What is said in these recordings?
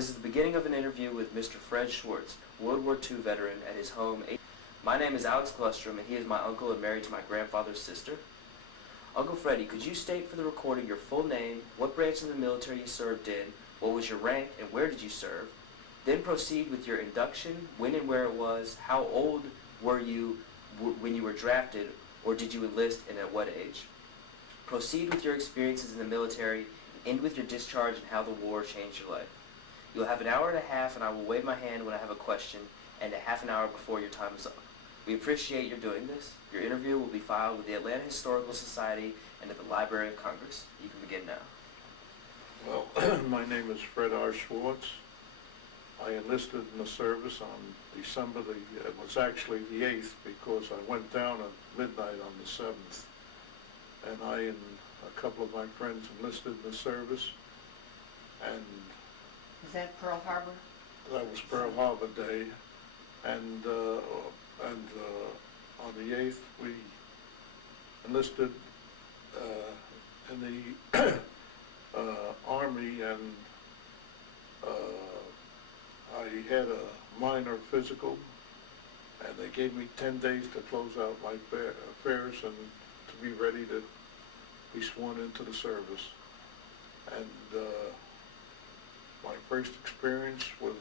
This is the beginning of an interview with Mr. Fred Schwartz, World War II veteran at his home. My name is Alex Glustrom, and he is my uncle and married to my grandfather's sister. Uncle Freddie, could you state for the recording your full name, what branch of the military you served in, what was your rank, and where did you serve? Then proceed with your induction, when and where it was, how old were you when you were drafted, or did you enlist, and at what age? Proceed with your experiences in the military, end with your discharge and how the war changed your life. You'll have an hour and a half, and I will wave my hand when I have a question, and a half an hour before your time is up. We appreciate your doing this. Your interview will be filed with the Atlanta Historical Society and at the Library of Congress. You can begin now. Well, my name is Fred R. Schwartz. I enlisted in the service on December it was actually the 8th, because I went down at midnight on the 7th. And I and a couple of my friends enlisted in the service. And Was that Pearl Harbor? that was Pearl Harbor Day. And on the 8th, we enlisted in the Army, and I had a minor physical, and they gave me 10 days to close out my affairs and to be ready to be sworn into the service. And my first experience was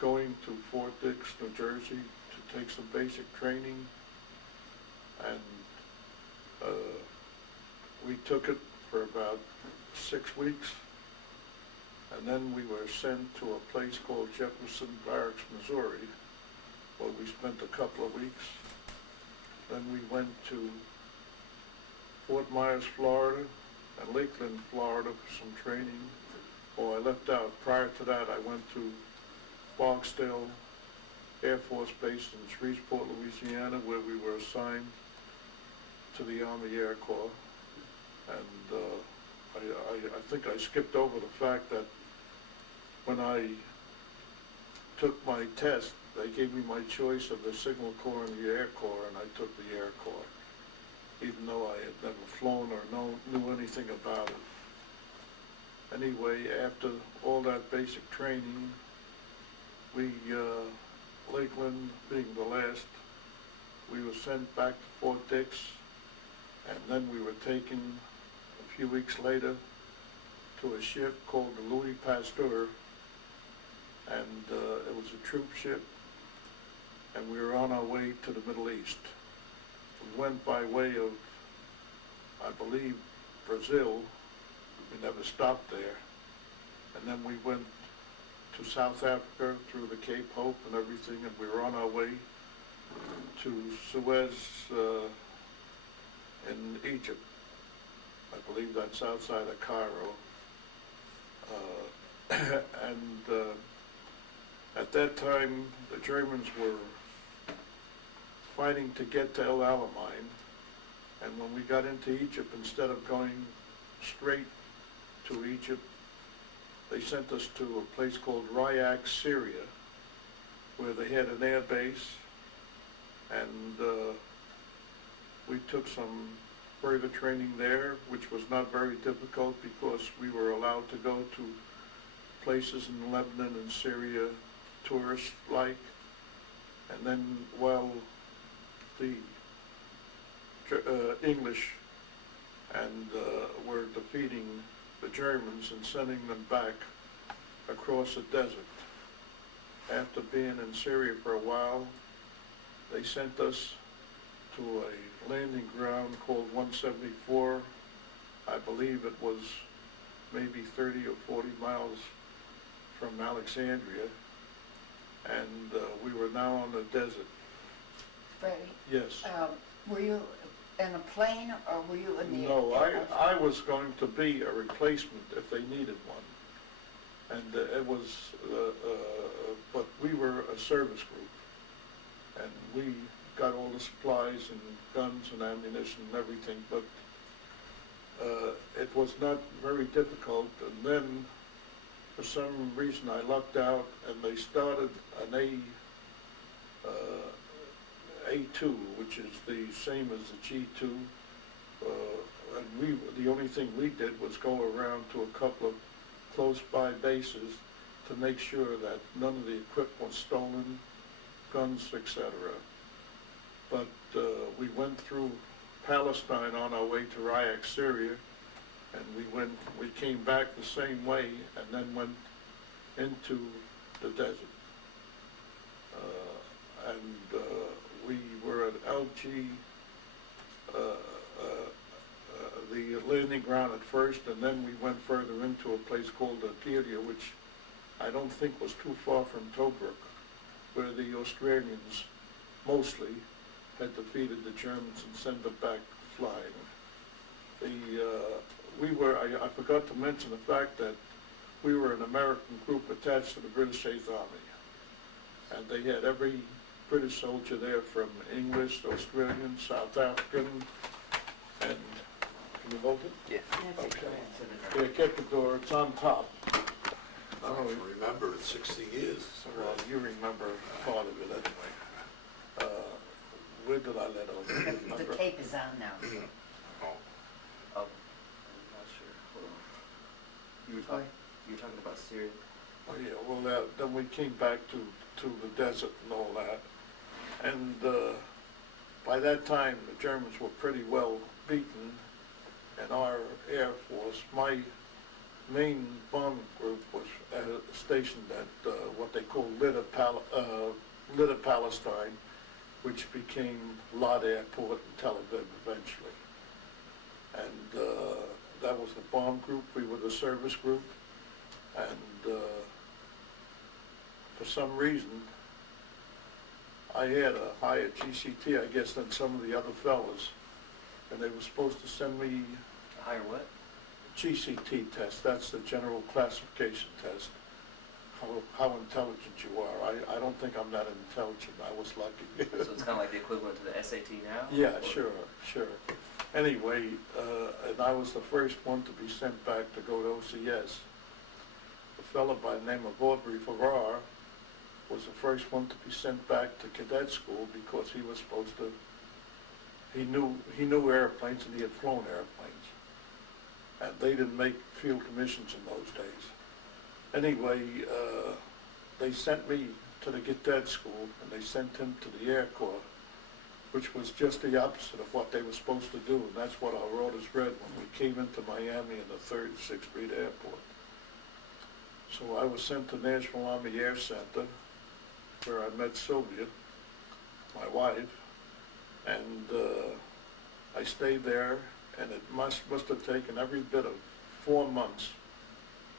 going to Fort Dix, New Jersey, to take some basic training, and we took it for about 6 weeks, and then we were sent to a place called Jefferson Barracks, Missouri, where we spent a couple of weeks. Then we went to Fort Myers, Florida, and Lakeland, Florida for some training. I left out. Prior to that, I went to Barksdale Air Force Base in Shreveport, Louisiana, where we were assigned to the Army Air Corps. And I think I skipped over the fact that when I took my test, they gave me my choice of the Signal Corps and the Air Corps, and I took the Air Corps, even though I had never flown or knew anything about it. Anyway, after all that basic training, we, Lakeland being the last, we were sent back to Fort Dix, and then we were taken a few weeks later to a ship called the Louis Pasteur, and it was a troop ship, and we were on our way to the Middle East. We went by way of, I believe, Brazil. We never stopped there. And then we went to South Africa through the Cape Hope and everything, and we were on our way to Suez in Egypt. I believe that's outside of Cairo. And at that time, the Germans were fighting to get to El Alamein, and when we got into Egypt, instead of going straight to Egypt, they sent us to a place called Riyadh, Syria, where they had an air base, and we took some further training there, which was not very difficult because we were allowed to go to places in Lebanon and Syria, tourist-like, and then while the English and were defeating the Germans and sending them back across the desert. After being in Syria for a while, they sent us to a landing ground called 174. I believe it was maybe 30 or 40 miles from Alexandria, and we were now on the desert. Freddie? Yes. Were you in a plane, or were you in the... No, I was going to be a replacement if they needed one. And it was, but we were a service group, and we got all the supplies and guns and ammunition and everything, but it was not very difficult. And then, for some reason, I lucked out, and they started an A2, which is the same as the G2, and the only thing we did was go around to a couple of close by bases to make sure that none of the equipment was stolen, guns, etc. But we went through Palestine on our way to Riyadh, Syria, and we came back the same way, and then went into the desert. We were at LG, the landing ground at first, and then we went further into a place called Adelia, which I don't think was too far from Tobruk, where the Australians mostly had defeated the Germans and sent them back flying. I forgot to mention the fact that we were an American group attached to the British Eighth Army, and they had every British soldier there, from English, Australian, South African, and, can you hold it? Yeah. Okay. Yeah, get the door, it's on top. I don't even remember it, 60 years. Well, you remember part of it anyway. Where did I let off? You The remember? tape is on now. Oh, I'm not sure. Hold on. You were talking about Syria. Oh, yeah, well, then we came back to the desert and all that. And by that time, the Germans were pretty well beaten, and our Air Force, my main bombing group, was stationed at what they call Litter Palestine, which became Lod Airport in Tel Aviv eventually. And that was the bomb group, we were the service group, and for some reason, I had a higher GCT, I guess, than some of the other fellas, and they were supposed to send me A higher what? GCT test, that's the general classification test, how intelligent you are. I don't think I'm that intelligent, I was lucky. So it's kind of like the equivalent to the SAT now? Yeah, Or- sure. Anyway, and I was the first one to be sent back to go to OCS. A fellow by the name of Aubrey Farrar was the first one to be sent back to cadet school because he was supposed to, he knew airplanes and he had flown airplanes. And they didn't make field commissions in those days. Anyway, they sent me to the cadet school and they sent him to the Air Corps, which was just the opposite of what they were supposed to do, and that's what our orders read when we came into Miami in the 3rd and 6th Street Airport. So I was sent to National Army Air Center, where I met Sylvia, my wife, and I stayed there, and it must have taken every bit of 4 months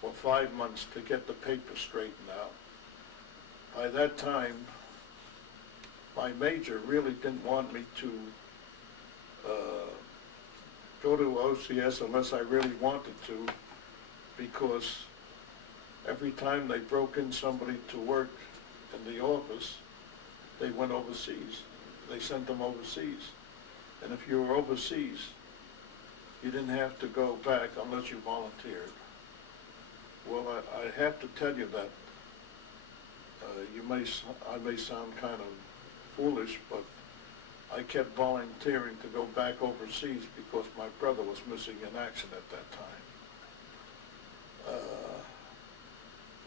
or 5 months to get the papers straightened out. By that time, my major really didn't want me to go to OCS unless I really wanted to, because every time they broke in somebody to work in the office, they went overseas. They sent them overseas. And if you were overseas, you didn't have to go back unless you volunteered. Well, I have to tell you that I may sound kind of foolish, but I kept volunteering to go back overseas because my brother was missing in action at that time.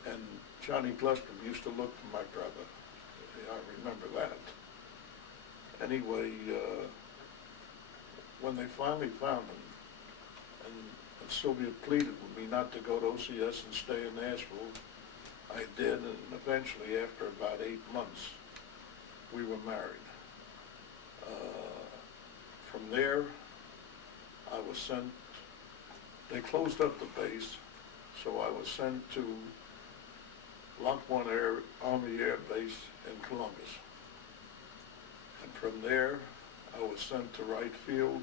And Johnny Glustrom used to look for my brother. I remember that. Anyway, when they finally found him, and Sylvia pleaded with me not to go to OCS and stay in Nashville, I did, and eventually, after about 8 months, we were married. From there, I was sent, they closed up the base, so I was sent to Lock 1 Army Air Base in Columbus. And from there, I was sent to Wright Field,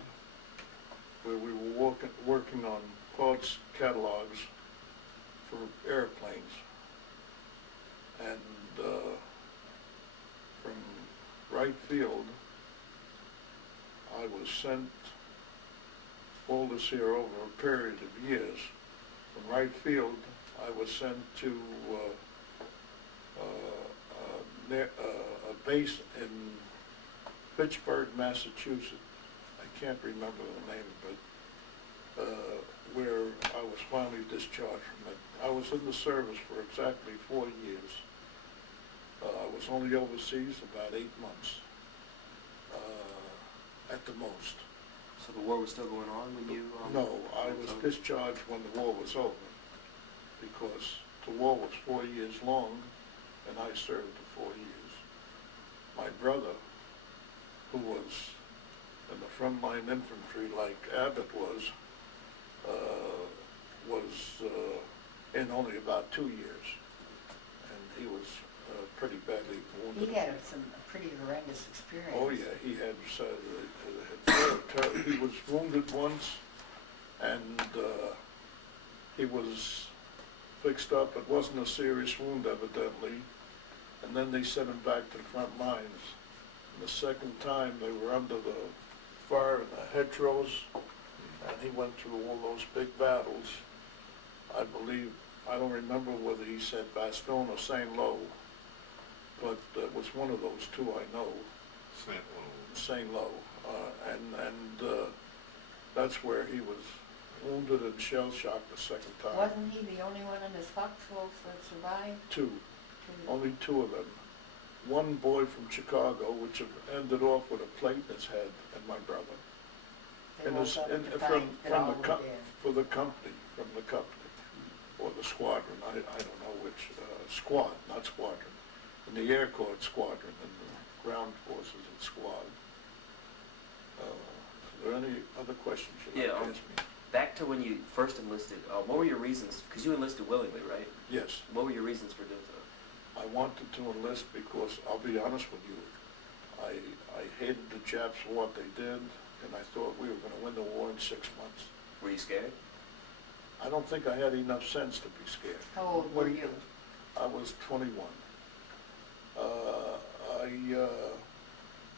where we were working on parts catalogs for airplanes. And from Wright Field, I was sent all this here over a period of years. From Wright Field, I was sent to a base in Pittsburgh, Massachusetts. I can't remember the name of it. where I was finally discharged from it. I was in the service for exactly 4 years. I was only overseas about 8 months, at the most. So the war was still going on when you? No, I was okay. discharged when the war was over, because the war was 4 years long, and I served the 4 years. My brother, who was in the frontline infantry like Abbott was in only about 2 years, and he was pretty badly wounded. He had some pretty horrendous experience. Oh, yeah, he had, he was wounded once, and he was fixed up. It wasn't a serious wound, evidently, and then they sent him back to the front lines. And the second time, they were under the fire in the hedgerows, and he went through all those big battles. I believe, I don't remember whether he said Bastogne or Saint-Lô, but it was one of those two I know. Saint-Lô, and that's where he was wounded and shell-shocked the second time. Wasn't he the only one in his foxholes that survived? Two, only two of them. One boy from Chicago, which ended off with a plate in his head, and my brother. They And woke this, up and to find that all were dead. for the company, or the squadron, I don't know which, squad, not squadron. In the Air Corps, it's squadron, and the ground forces, it's squad. Are there any other questions you'd like to Yeah, ask me? Back to when you first enlisted, what were your reasons? Because you enlisted willingly, right? Yes, What were your reasons for doing so? I wanted to enlist because, I'll be honest with you, I hated the Japs for what they did, and I thought we were gonna win the war in 6 months. Were you scared? I don't think I had enough sense to be scared. How old were you? I was 21.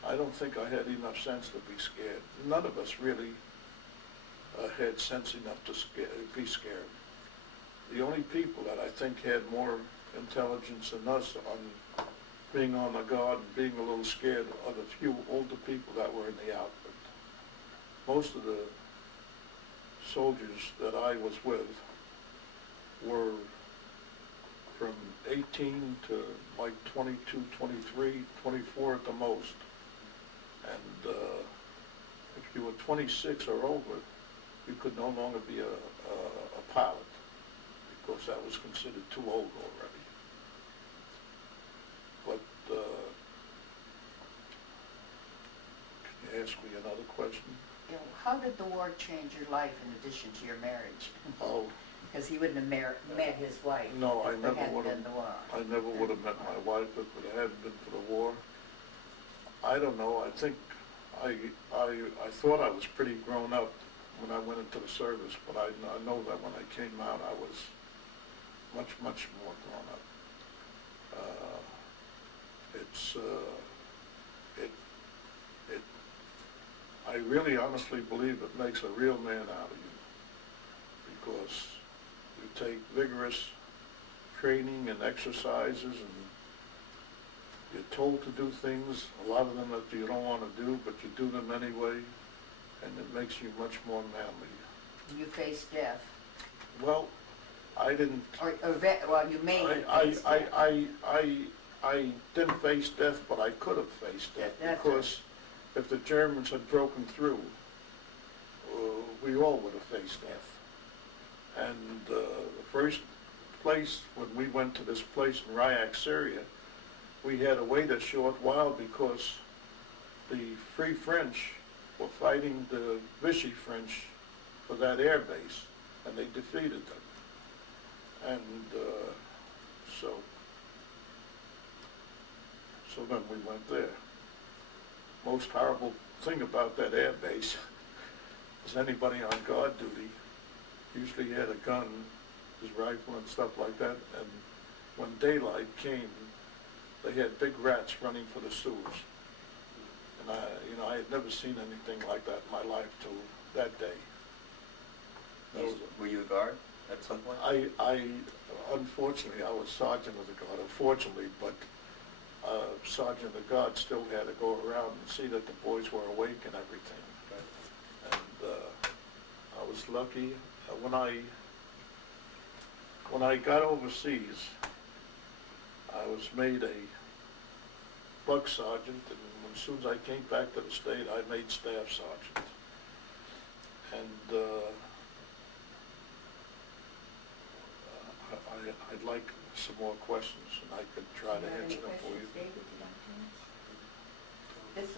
I don't think I had enough sense to be scared. None of us really had sense enough to be scared. The only people that I think had more intelligence than us on being on the guard and being a little scared are the few older people that were in the outfit. Most of the soldiers that I was with were from 18 to like 22, 23, 24 at the most. And if you were 26 or over, you could no longer be a pilot, because that was considered too old already. But can you ask me another question? You know, how did the war change your life in addition to your marriage? Oh, Because he wouldn't have met his wife no, I if there never hadn't would have. been the war. I never would have met my wife if it hadn't been for the war. I don't know, I think I thought I was pretty grown up when I went into the service, but I know that when I came out, I was much, much more grown up. I really honestly believe it makes a real man out of you, because you take vigorous training and exercises, and you're told to do things, a lot of them that you don't want to do, but you do them anyway, and it makes you much more manly. You faced death. Well, I didn't. Well, you may have faced death. I didn't face death, but I could have faced death, That's because if the Germans had broken through, we all would have faced death. And the first place, when we went to this place in Riyadh, Syria, we had to wait a short while because the Free French were fighting the Vichy French for that air base, and they defeated them. And so then we went there. Most horrible thing about that air base is anybody on guard duty usually had a gun, his rifle and stuff like that, and when daylight came, they had big rats running for the sewers. And I had never seen anything like that in my life till that day. Were you a guard at some point? Unfortunately, I was sergeant of the guard, unfortunately, but sergeant of the guard still had to go around and see that the boys were awake and everything. And I was lucky. When I got overseas, I was made a bug sergeant, and as soon as I came back to the state, I made staff sergeant. And I'd like some more questions, and I could try to answer them for you. This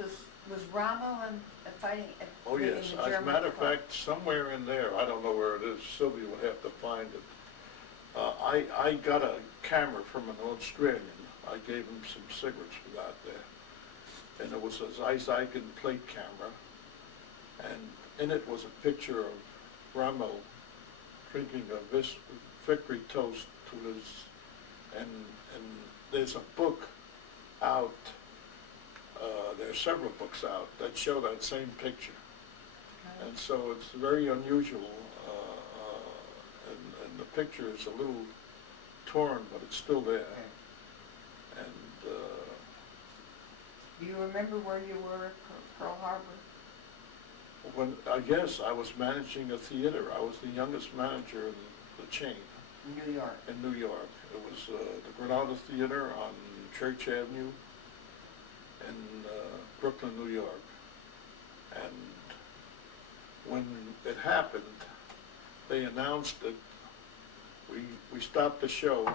was Rommel and fighting, Oh, leading yes. the As a German matter of front. fact, somewhere in there, I don't know where it is, Sylvia would have to find it. I got a camera from an Australian. I gave him some cigarettes for that there. And it was a Zeiss-Eichen plate camera. And in it was a picture of Rommel drinking a victory toast to his, and there's a book out, there are several books out that show that same picture. And so it's very unusual, and the picture is a little torn, but it's still there. And Do you remember where you were at Pearl Harbor? when, I guess I was managing a theater. I was the youngest manager in the chain New York. in New York. It was the Granada Theater on Church Avenue in Brooklyn, New York. And when it happened, they announced it. We stopped the show,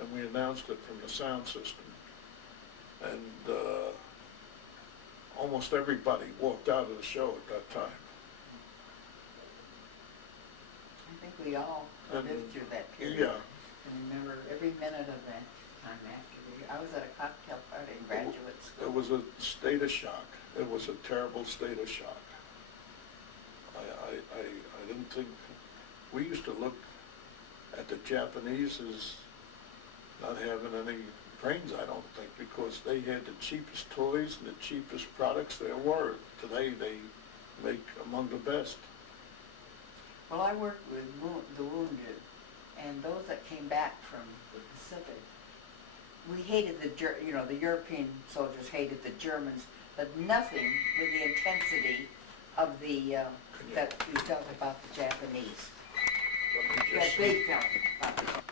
and we announced it from the sound system. And almost everybody walked out of the show at that time. I think we all And- lived through that period. Yeah. And remember every minute of that time after. I was at a cocktail party in graduate school. It was a state of shock. It was a terrible state of shock. I didn't think, we used to look at the Japanese as not having any brains, I don't think, because they had the cheapest toys and the cheapest products there were. Today, they make among the best. Well, I worked with the wounded, and those that came back from the Pacific. We hated the European soldiers hated the Germans, but nothing with the intensity of the, that we felt about the Japanese. Let me That just they see. felt about the Japanese.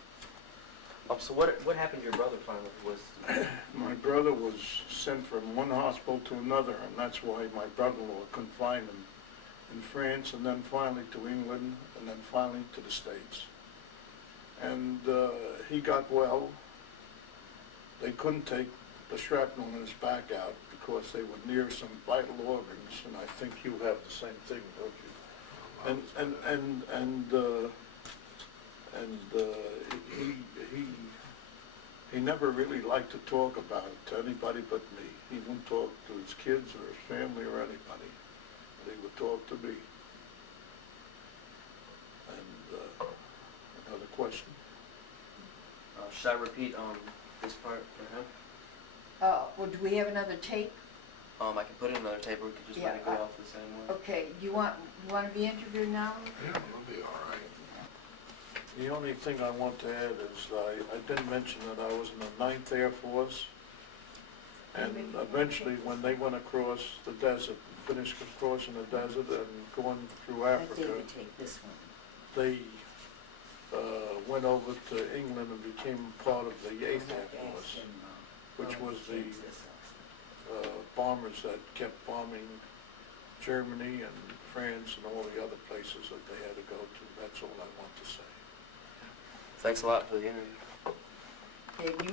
So what happened to your brother finally? My brother was sent from one hospital to another, and that's why my brother-in-law confined him in France, and then finally to England, and then finally to the States. And he got well. They couldn't take the shrapnel in his back out because they were near some vital organs, and I think you have the same thing, don't you? He never really liked to talk about it to anybody but me. He wouldn't talk to his kids or his family or anybody, but he would talk to me. And another question? Should I repeat this part for him? Well, do we have another tape? I can put in another tape, or we could just let it go off the same way. Okay, you want to be interviewed now? Yeah, it'll be all right. The only thing I want to add is I did mention that I was in the 9th Air Force, and eventually when they went across the desert, finished crossing the desert and going through That Africa, David tape, this one. they went over to England and became part of the 8th Air Force, which was the bombers that kept bombing Germany and France and all the other places that they had to go to. That's all I want to say. Thanks a lot for the interview. Okay, you